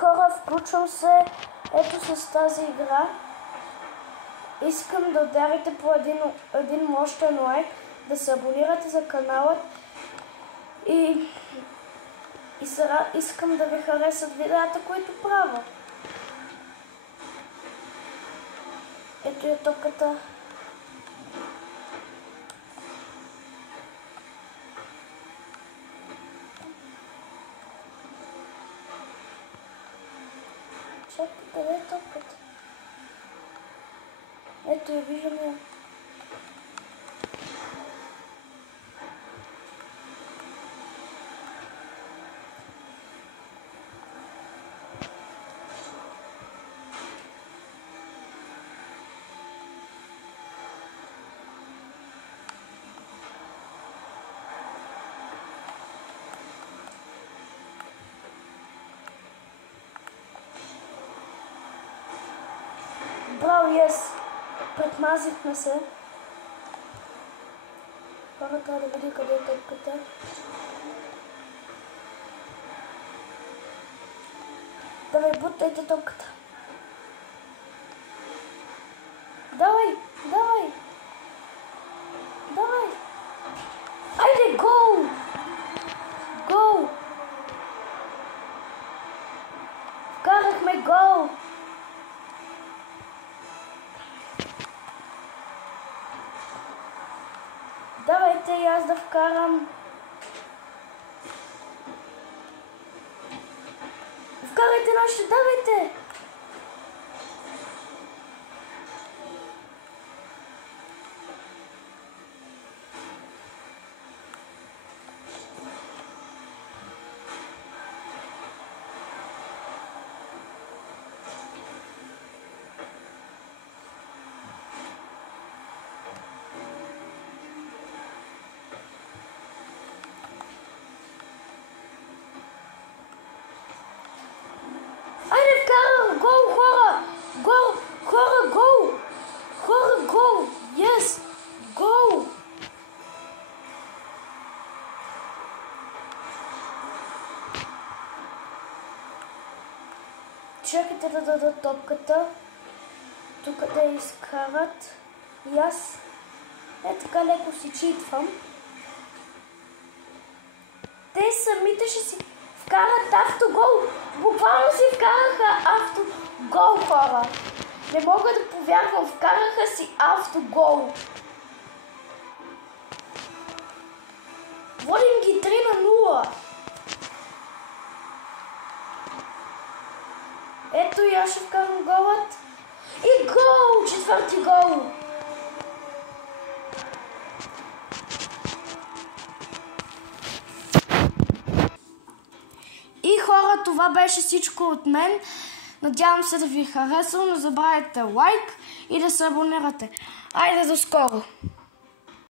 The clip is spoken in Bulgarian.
Хора, включвам се ето с тази игра. Искам да ударите по един мощен лайк, да се абонирате за канала и искам да ви харесат видеята, които правя. Ето е топката. Чакай, къде е топката? Ето я, виждам я. Браво, yes! Предмазихме се. Хора, трябва да види къде е топката. Давай, бутайте топката. Давай, давай! Давай! Айде, гол! Гол! Вкарахме гол! Давайте и аз да вкарам. Вкарайте нашите, давайте! Айде вкара! Гол, хора! Гол! Хора, гол! Хора, гол! Yes! Гол! Чакайте да дадат топката. Тук да я изкарат. И аз така леко си читвам. Те самите ще си вкарат автогол. Буквално си вкараха автогол, хора. Не мога да повярвам, вкараха си автогол. Водим ги 3-0. Ето и аз ще вкарам голът. И гол! Четвърти гол! И хора, това беше всичко от мен. Надявам се да ви е харесало. Не забравяйте лайк и да се абонирате. Айде, до скоро!